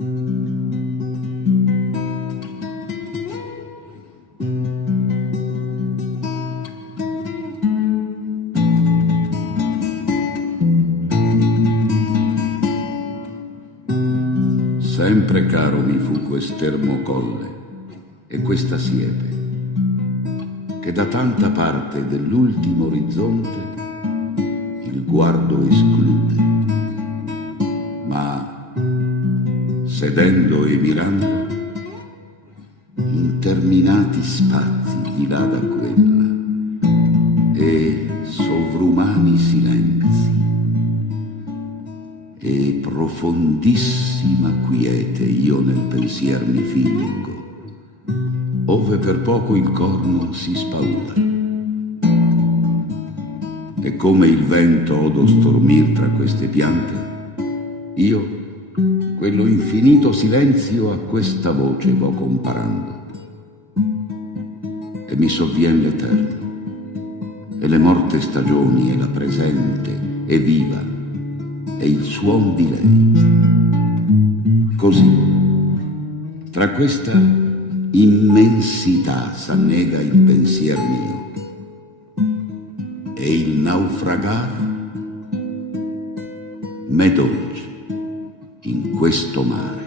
Sempre caro mi fu quest'ermo colle e questa siepe, che da tanta parte dell'ultimo orizzonte il guardo esclude. Ma sedendo e mirando, interminati spazi di là da quella e sovrumani silenzi e profondissima quiete io nel pensier mi fingo, ove per poco il corno si spaura. E come il vento odo stormir tra queste piante, io quello infinito silenzio a questa voce vo comparando. E mi sovvien l'eterno, e le morte stagioni, e la presente, e viva, e il suon di lei. Così, tra questa immensità s'annega il pensier mio, e il naufragar m'è dolce in questo mare.